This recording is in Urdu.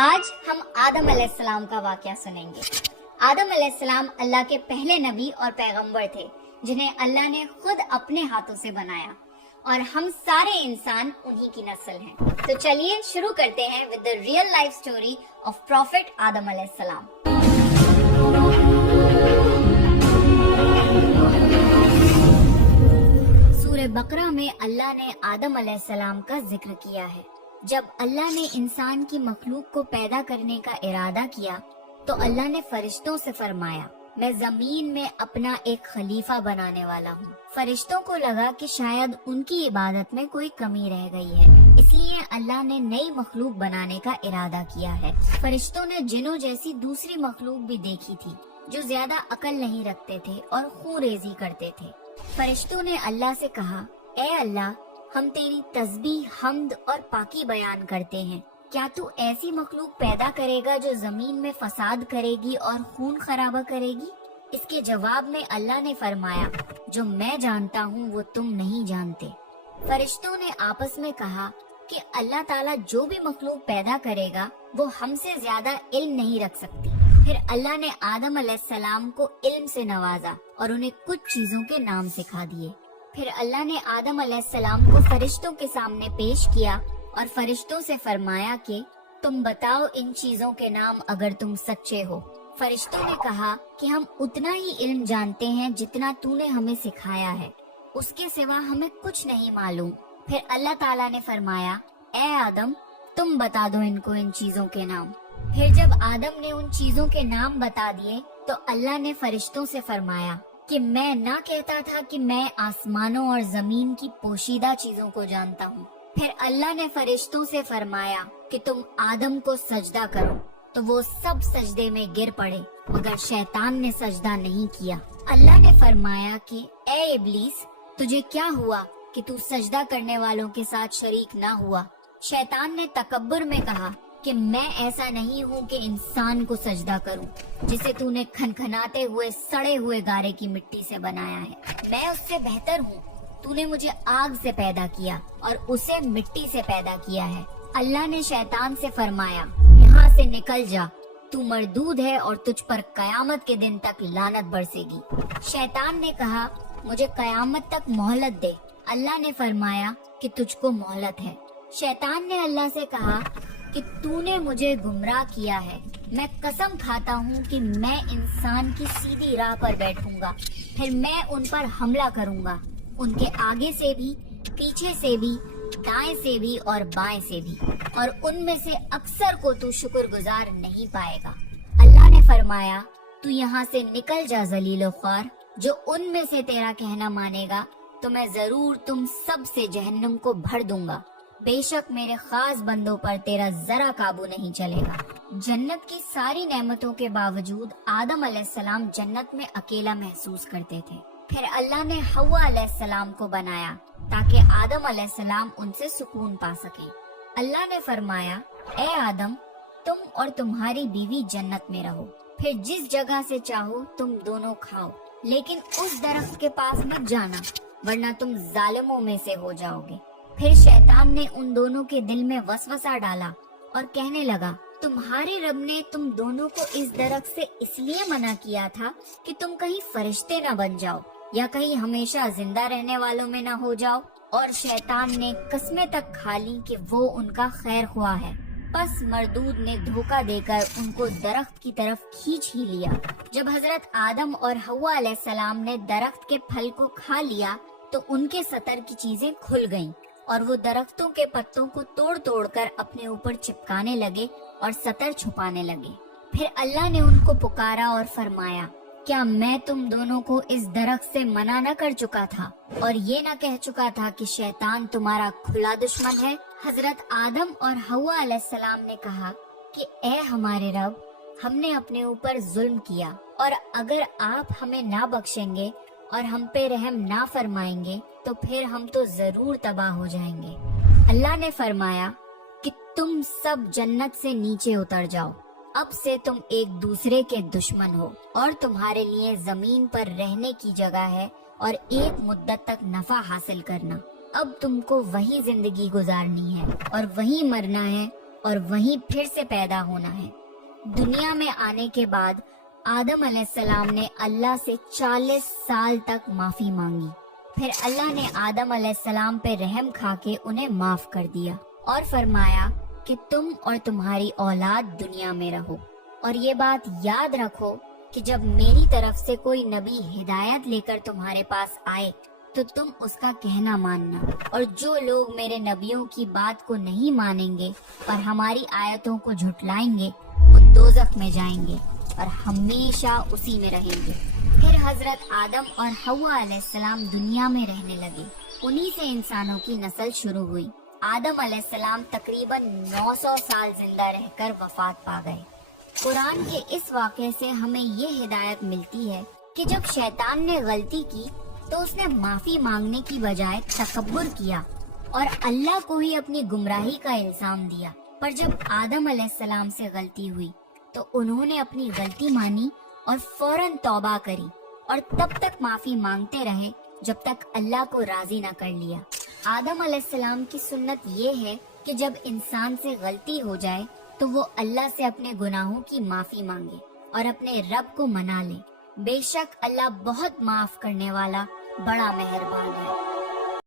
آج ہم آدم علیہ السلام کا واقعہ سنیں گے۔ آدم علیہ السلام اللہ کے پہلے نبی اور پیغمبر تھے جنہیں اللہ نے خود اپنے ہاتھوں سے بنایا، اور ہم سارے انسان انہی کی نسل ہیں۔ تو چلیے شروع کرتے ہیں with the real life story of Prophet آدم علیہ السلام۔ سورہ بقرہ میں اللہ نے آدم علیہ السلام کا ذکر کیا ہے۔ جب اللہ نے انسان کی مخلوق کو پیدا کرنے کا ارادہ کیا تو اللہ نے فرشتوں سے فرمایا، میں زمین میں اپنا ایک خلیفہ بنانے والا ہوں۔ فرشتوں کو لگا کہ شاید ان کی عبادت میں کوئی کمی رہ گئی ہے، اس لیے اللہ نے نئی مخلوق بنانے کا ارادہ کیا ہے۔ فرشتوں نے جنوں جیسی دوسری مخلوق بھی دیکھی تھی جو زیادہ عقل نہیں رکھتے تھے اور خون ریزی کرتے تھے۔ فرشتوں نے اللہ سے کہا، اے اللہ، ہم تیری تسبیح، حمد اور پاکی بیان کرتے ہیں، کیا تو ایسی مخلوق پیدا کرے گا جو زمین میں فساد کرے گی اور خون خرابہ کرے گی؟ اس کے جواب میں اللہ نے فرمایا، جو میں جانتا ہوں وہ تم نہیں جانتے۔ فرشتوں نے آپس میں کہا کہ اللہ تعالیٰ جو بھی مخلوق پیدا کرے گا وہ ہم سے زیادہ علم نہیں رکھ سکتی۔ پھر اللہ نے آدم علیہ السلام کو علم سے نوازا اور انہیں کچھ چیزوں کے نام سکھا دیے۔ پھر اللہ نے آدم علیہ السلام کو فرشتوں کے سامنے پیش کیا اور فرشتوں سے فرمایا کہ تم بتاؤ ان چیزوں کے نام اگر تم سچے ہو۔ فرشتوں نے کہا کہ ہم اتنا ہی علم جانتے ہیں جتنا تو نے ہمیں سکھایا ہے، اس کے سوا ہمیں کچھ نہیں معلوم۔ پھر اللہ تعالیٰ نے فرمایا، اے آدم، تم بتا دو ان کو ان چیزوں کے نام۔ پھر جب آدم نے ان چیزوں کے نام بتا دیے تو اللہ نے فرشتوں سے فرمایا کہ میں نہ کہتا تھا کہ میں آسمانوں اور زمین کی پوشیدہ چیزوں کو جانتا ہوں۔ پھر اللہ نے فرشتوں سے فرمایا کہ تم آدم کو سجدہ کرو، تو وہ سب سجدے میں گر پڑے مگر شیطان نے سجدہ نہیں کیا۔ اللہ نے فرمایا کہ اے ابلیس، تجھے کیا ہوا کہ تو سجدہ کرنے والوں کے ساتھ شریک نہ ہوا؟ شیطان نے تکبر میں کہا کہ میں ایسا نہیں ہوں کہ انسان کو سجدہ کروں جسے تو نے کھنکھناتے ہوئے سڑے ہوئے گارے کی مٹی سے بنایا ہے۔ میں اس سے بہتر ہوں، تو نے مجھے آگ سے پیدا کیا اور اسے مٹی سے پیدا کیا ہے۔ اللہ نے شیطان سے فرمایا، یہاں سے نکل جا، تو مردود ہے اور تجھ پر قیامت کے دن تک لعنت برسے گی۔ شیطان نے کہا، مجھے قیامت تک مہلت دے۔ اللہ نے فرمایا کہ تجھ کو مہلت ہے۔ شیطان نے اللہ سے کہا کہ تو نے مجھے گمراہ کیا ہے، میں قسم کھاتا ہوں کہ میں انسان کی سیدھی راہ پر بیٹھوں گا، پھر میں ان پر حملہ کروں گا، ان کے آگے سے بھی، پیچھے سے بھی، دائیں سے بھی اور بائیں سے بھی، اور ان میں سے اکثر کو تو شکر گزار نہیں پائے گا۔ اللہ نے فرمایا، تو یہاں سے نکل جا ذلیل و خوار، جو ان میں سے تیرا کہنا مانے گا تو میں ضرور تم سب سے جہنم کو بھر دوں گا، بے شک میرے خاص بندوں پر تیرا ذرا قابو نہیں چلے گا۔ جنت کی ساری نعمتوں کے باوجود آدم علیہ السلام جنت میں اکیلا محسوس کرتے تھے۔ پھر اللہ نے حوا علیہ السلام کو بنایا تاکہ آدم علیہ السلام ان سے سکون پا سکیں۔ اللہ نے فرمایا، اے آدم، تم اور تمہاری بیوی جنت میں رہو، پھر جس جگہ سے چاہو تم دونوں کھاؤ، لیکن اس درخت کے پاس مت جانا ورنہ تم ظالموں میں سے ہو جاؤ گے۔ پھر شیطان نے ان دونوں کے دل میں وسوسہ ڈالا اور کہنے لگا، تمہارے رب نے تم دونوں کو اس درخت سے اس لیے منع کیا تھا کہ تم کہیں فرشتے نہ بن جاؤ یا کہیں ہمیشہ زندہ رہنے والوں میں نہ ہو جاؤ۔ اور شیطان نے قسمیں تک کھا لی کہ وہ ان کا خیر خواہ ہے، پس مردود نے دھوکہ دے کر ان کو درخت کی طرف کھینچ ہی لیا۔ جب حضرت آدم اور حوا علیہ السلام نے درخت کے پھل کو کھا لیا تو ان کے سطر کی چیزیں کھل گئیں اور وہ درختوں کے پتوں کو توڑ توڑ کر اپنے اوپر چپکانے لگے اور سطر چھپانے لگے۔ پھر اللہ نے ان کو پکارا اور فرمایا، کیا میں تم دونوں کو اس درخت سے منع نہ کر چکا تھا اور یہ نہ کہہ چکا تھا کہ شیطان تمہارا کھلا دشمن ہے؟ حضرت آدم اور حوا علیہ السلام نے کہا کہ اے ہمارے رب، ہم نے اپنے اوپر ظلم کیا، اور اگر آپ ہمیں نہ بخشیں گے اور ہم پہ رحم نہ فرمائیں گے تو پھر ہم تو ضرور تباہ ہو جائیں گے۔ اللہ نے فرمایا کہ تم سب جنت سے نیچے اتر جاؤ، اب سے تم ایک دوسرے کے دشمن ہو، اور تمہارے لیے زمین پر رہنے کی جگہ ہے اور ایک مدت تک نفع حاصل کرنا۔ اب تم کو وہی زندگی گزارنی ہے اور وہی مرنا ہے اور وہیں پھر سے پیدا ہونا ہے۔ دنیا میں آنے کے بعد آدم علیہ السلام نے اللہ سے 40 سال تک معافی مانگی۔ پھر اللہ نے آدم علیہ السلام پہ رحم کھا کے انہیں معاف کر دیا اور فرمایا کہ تم اور تمہاری اولاد دنیا میں رہو، اور یہ بات یاد رکھو کہ جب میری طرف سے کوئی نبی ہدایت لے کر تمہارے پاس آئے تو تم اس کا کہنا ماننا، اور جو لوگ میرے نبیوں کی بات کو نہیں مانیں گے اور ہماری آیتوں کو جھٹلائیں گے وہ دوزخ میں جائیں گے اور ہمیشہ اسی میں رہیں گے۔ پھر حضرت آدم اور حوا علیہ السلام دنیا میں رہنے لگے، انہی سے انسانوں کی نسل شروع ہوئی۔ آدم علیہ السلام تقریباً 900 سال زندہ رہ کر وفات پا گئے۔ قرآن کے اس واقعے سے ہمیں یہ ہدایت ملتی ہے کہ جب شیطان نے غلطی کی تو اس نے معافی مانگنے کی بجائے تکبر کیا اور اللہ کو ہی اپنی گمراہی کا الزام دیا۔ پر جب آدم علیہ السلام سے غلطی ہوئی تو انہوں نے اپنی غلطی مانی اور فوراً توبہ کری، اور تب تک معافی مانگتے رہے جب تک اللہ کو راضی نہ کر لیا۔ آدم علیہ السلام کی سنت یہ ہے کہ جب انسان سے غلطی ہو جائے تو وہ اللہ سے اپنے گناہوں کی معافی مانگے اور اپنے رب کو منا لے۔ بے شک اللہ بہت معاف کرنے والا، بڑا مہربان ہے۔